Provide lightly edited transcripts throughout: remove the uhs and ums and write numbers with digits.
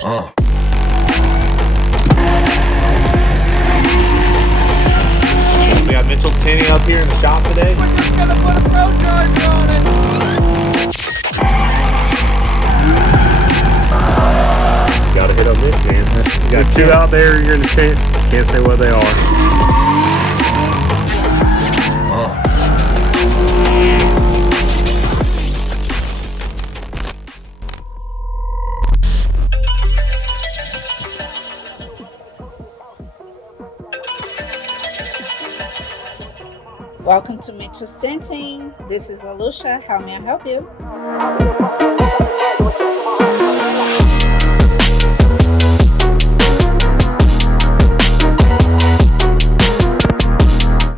We got Mitchell's tinting up here in the shop today. We're just gonna put a pro charger on it. Gotta hit up this, man. You got two out there, you're in the tent. Can't say what they are. Welcome to Mitchell's Tinting. This is Alusha. How may I help you?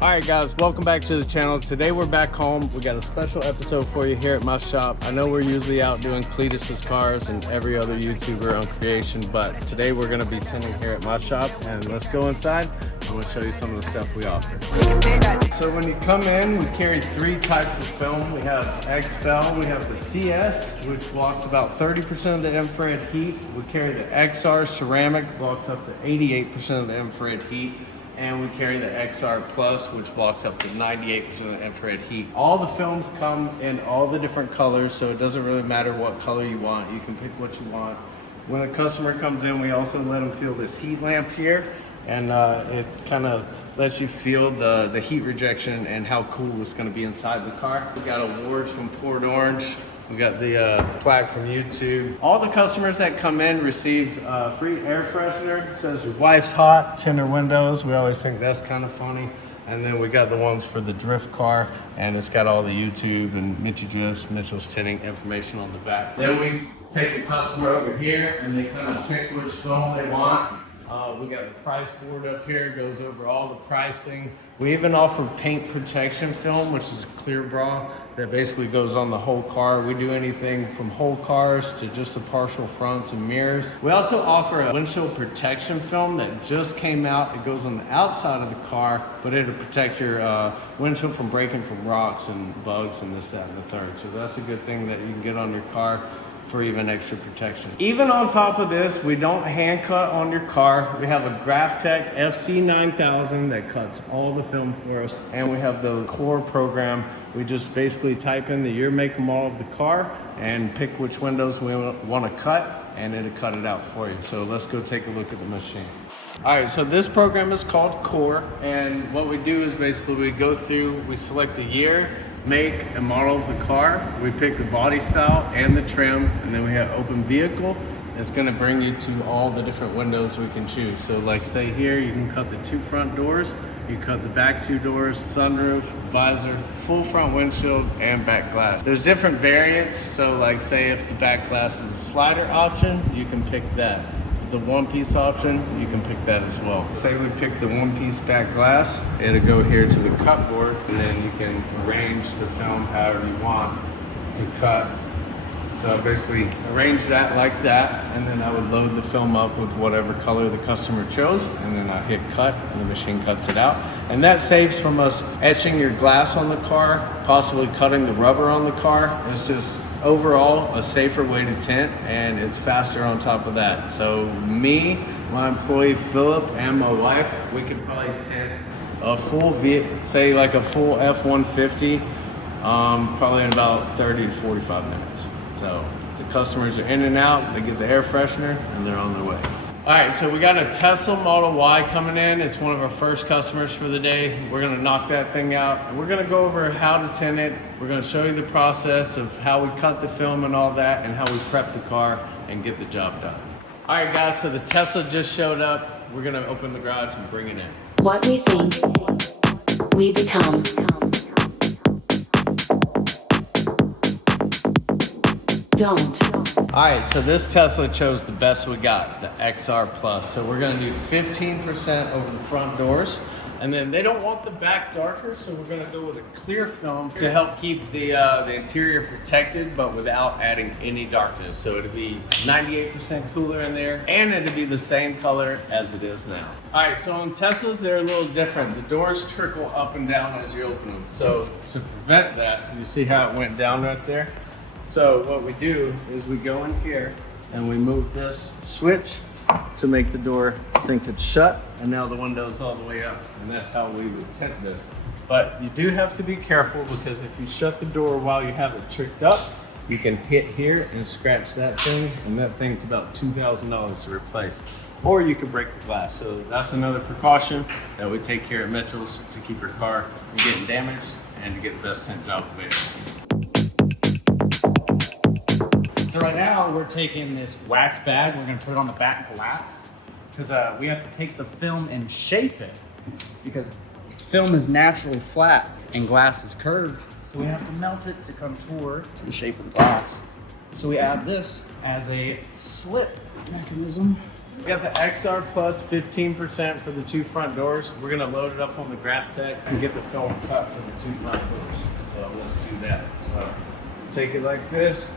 Alright guys, welcome back to the channel. Today we're back home. We got a special episode for you here at my shop. I know we're usually out doing Cletus's cars and every other YouTuber on creation, but today we're going to be tinting here at my shop, and let's go inside. I'm going to show you some of the stuff we offer. So when you come in, we carry three types of film. We have Xpel, we have the CS, which blocks about 30% of the infrared heat. We carry the XR ceramic, blocks up to 88% of the infrared heat. And we carry the xrplus, which blocks up to 98% of the infrared heat. All the films come in all the different colors, so it doesn't really matter what color you want. You can pick what you want. When a customer comes in, we also let them feel this heat lamp here, and it kind of lets you feel the heat rejection and how cool it's going to be inside the car. We got awards from Port Orange. We got the plaque from YouTube. All the customers that come in receive free air freshener. It says your wife's hot, tinted windows. We always think that's kind of funny. And then we got the ones for the drift car, and it's got all the YouTube and Mitchell Drifts, Mitchell's Tinting information on the back. Then we take the customer over here and they kind of pick which film they want. We got the price board up here, goes over all the pricing. We even offer paint protection film, which is a clear bra that basically goes on the whole car. We do anything from whole cars to just the partial fronts and mirrors. We also offer a windshield protection film that just came out. It goes on the outside of the car, but it'll protect your windshield from breaking from rocks and bugs and this, that, and the third. So that's a good thing that you can get on your car for even extra protection. Even on top of this, we don't hand cut on your car. We have a Graphtec FC9000 that cuts all the film for us, and we have the core program. We just basically type in the year, make, and model of the car and pick which windows we want to cut, and it'll cut it out for you. So let's go take a look at the machine. All right, so this program is called Core, and what we do is basically we go through, we select the year, make, and model of the car. We pick the body style and the trim, and then we have open vehicle. It's going to bring you to all the different windows we can choose. So like say here, you can cut the two front doors, you cut the back two doors, sunroof, visor, full front windshield, and back glass. There's different variants, so like say if the back glass is a slider option, you can pick that. The one-piece option, you can pick that as well. Say we pick the one-piece back glass, it'll go here to the cut board, and then you can arrange the film however you want to cut. So I basically arrange that like that, and then I would load the film up with whatever color the customer chose, and then I hit cut, and the machine cuts it out. And that saves from us etching your glass on the car, possibly cutting the rubber on the car. It's just overall a safer way to tint, and it's faster on top of that. So me, my employee Philip, and my wife, we could probably tint a full say like a full F-150 probably in about 30 to 45 minutes. So the customers are in and out, they get the air freshener, and they're on their way. All right, so we got a Tesla Model Y coming in. It's one of our first customers for the day. We're gonna knock that thing out. And we're gonna go over how to tint it. We're gonna show you the process of how we cut the film and all that, and how we prep the car and get the job done. All right, guys, so the Tesla just showed up. We're gonna open the garage and bring it in. What we think, we become. Don't. All right, so this Tesla chose the best we got, the XR Plus. So we're gonna do 15% over the front doors. And then they don't want the back darker, so we're gonna go with a clear film to help keep the interior protected, but without adding any darkness. So it'll be 98% cooler in there, and it'll be the same color as it is now. All right, so on Teslas, they're a little different. The doors trickle up and down as you open them. So to prevent that, you see how it went down right there? So what we do is we go in here, and we move this switch to make the door think it's shut, and now the window's all the way up, and that's how we would tint this. But you do have to be careful, because if you shut the door while you have it tricked up, you can hit here and scratch that thing, and that thing's about $2,000 to replace. Or you could break the glass. So that's another precaution that we take care at Mitchell's to keep your car from getting damaged and to get the best tint job available. So right now we're taking this wax bag, we're gonna put it on the back glass, because we have to take the film and shape it, because film is naturally flat and glass is curved. So we have to melt it to contour to the shape of the glass. So we add this as a slip mechanism. We got the xrplus 15% for the 2 front doors. We're gonna load it up on the GraphTech and get the film cut for the 2 front doors. So let's do that. So take it like this,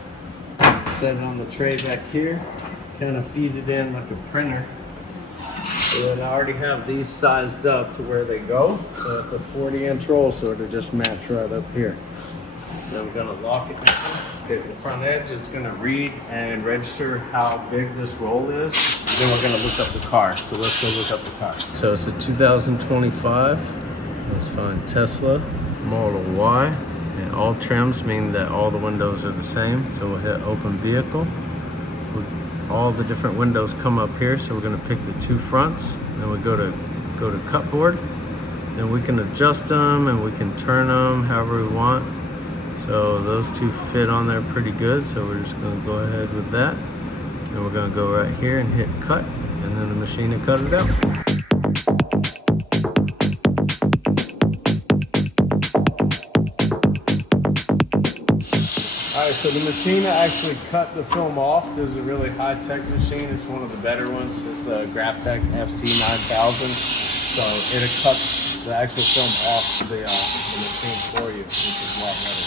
set it on the tray back here, kind of feed it in like a printer. So then I already have these sized up to where they go. So it's a 40-inch roll, so it'll just match right up here. Then we're gonna lock it down. Hit the front edge, it's gonna read and register how big this roll is. And then we're gonna look up the car. So let's go look up the car. So it's a 2025. Let's find Tesla Model Y. And all trims mean that all the windows are the same. So we'll hit open vehicle. All the different windows come up here. So we're gonna pick the 2 fronts. Then we go to cut board. Then we can adjust them and we can turn them however we want. So those 2 fit on there pretty good. So we're just gonna go ahead with that. And we're gonna go right here and hit cut, and then the machine will cut it out. All right, so the machine that actually cut the film off is a really high-tech machine. It's one of the better ones. It's the GraphTech FC9000. So it'll cut the actual film off the machine for you, which is a lot better.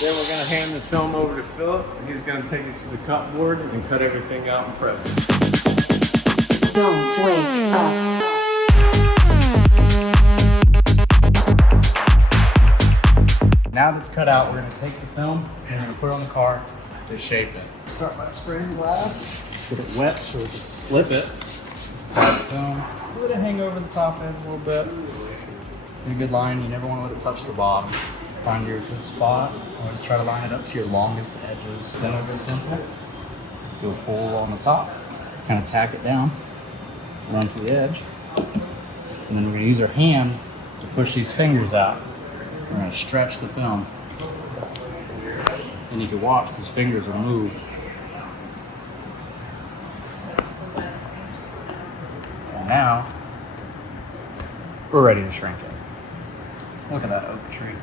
Then we're gonna hand the film over to Philip, and he's gonna take it to the cut board and cut everything out and prep it. Don't wake up. Now that it's cut out, we're gonna take the film and we're gonna put it on the car to shape it. Start by spraying glass, get it wet so we can slip it. Add the film, let it hang over the top edge a little bit. Get a good line, you never want to let it touch the bottom. Find your good spot, always try to line it up to your longest edges. Then it'll go simple. Do a pull on the top, kind of tack it down, run to the edge. And then we're gonna use our hand to push these fingers out. We're gonna stretch the film. And you can watch these fingers will move. And now, we're ready to shrink it. Look at that oak tree.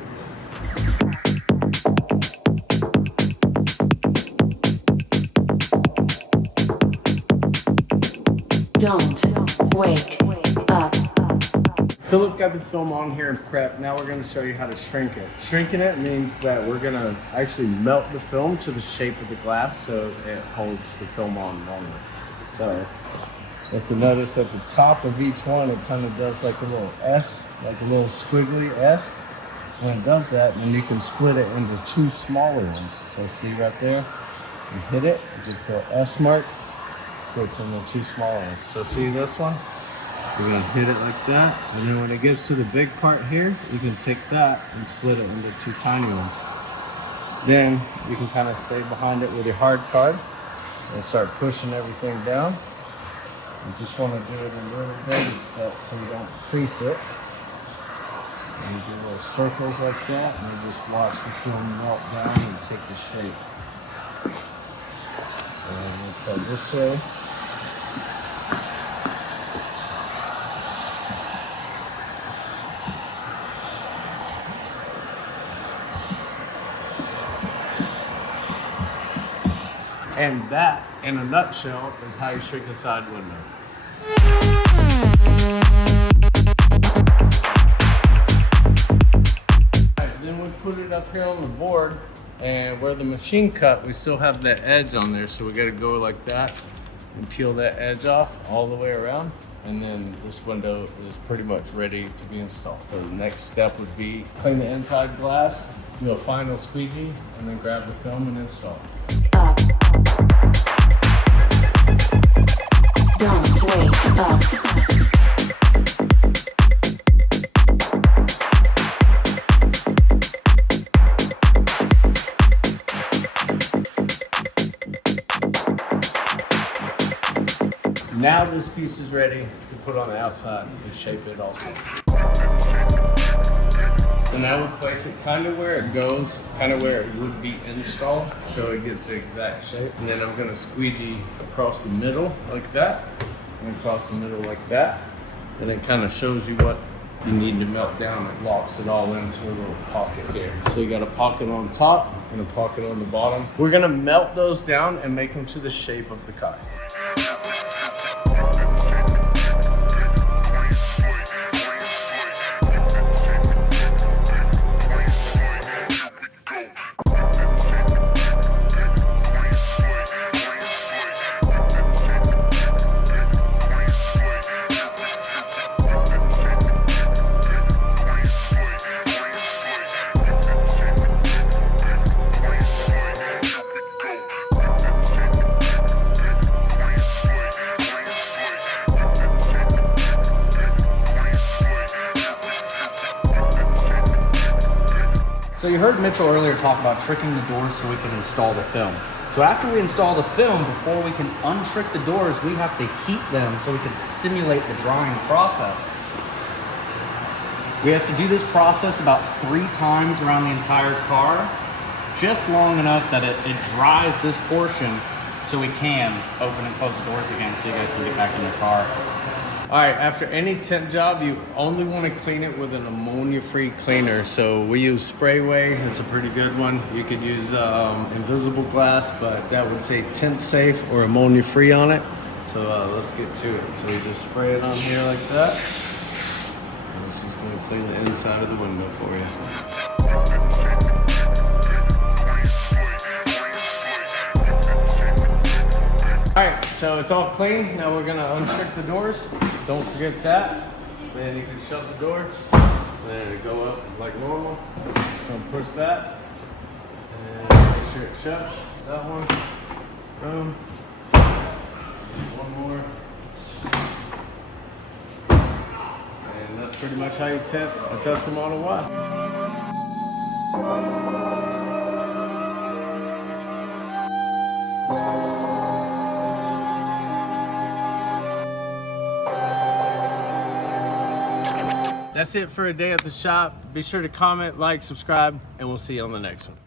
Don't wake up. Philip got the film on here and prep. Now we're gonna show you how to shrink it. Shrinking it means that we're gonna actually melt the film to the shape of the glass so it holds the film on longer. So if you notice at the top of each one, it kind of does like a little S, like a little squiggly S. When it does that, then you can split it into 2 smaller ones. So see right there, you hit it, it gets a S mark, splits into 2 smaller ones. So see this one? You're gonna hit it like that, and then when it gets to the big part here, you can take that and split it into 2 tiny ones. Then you can kind of stay behind it with your hard card and start pushing everything down. You just want to do it in little baby steps so you don't crease it. And you do little circles like that, and you just watch the film melt down and take the shape. And we'll cut this way. And that, in a nutshell, is how you shrink a side window. Alright, then we put it up here on the board, and where the machine cut, we still have that edge on there, so we gotta go like that and peel that edge off all the way around, and then this window is pretty much ready to be installed. So the next step would be clean the inside glass, do a final squeegee, and then grab the film and install. Up. Now this piece is ready to put on the outside and shape it also. So now we place it kind of where it goes, kind of where it would be installed, so it gets the exact shape. And then I'm gonna squeegee across the middle like that, and across the middle like that. And it kind of shows you what you need to melt down. It locks it all into a little pocket here. So you got a pocket on top and a pocket on the bottom. We're gonna melt those down and make them to the shape of the car. So you heard Mitchell earlier talk about tricking the doors so we can install the film. So after we install the film, before we can untrick the doors, we have to heat them so we can simulate the drying process. We have to do this process about 3 times around the entire car, just long enough that it dries this portion so we can open and close the doors again so you guys can get back in your car. All right, after any tint job, you only want to clean it with an ammonia-free cleaner. So we use Sprayway, it's a pretty good one. You could use invisible glass, but that would say tint safe or ammonia-free on it. So let's get to it. So we just spray it on here like that. And this is going to clean the inside of the window for you. All right, so it's all clean. Now we're gonna untrick the doors. Don't forget that. Then you can shut the door. Then it'll go up like normal. Just gonna push that. And make sure it shuts. That one. Boom. One more. And that's pretty much how you test the Model Y. That's it for a day at the shop. Be sure to comment, like, subscribe, and we'll see you on the next one.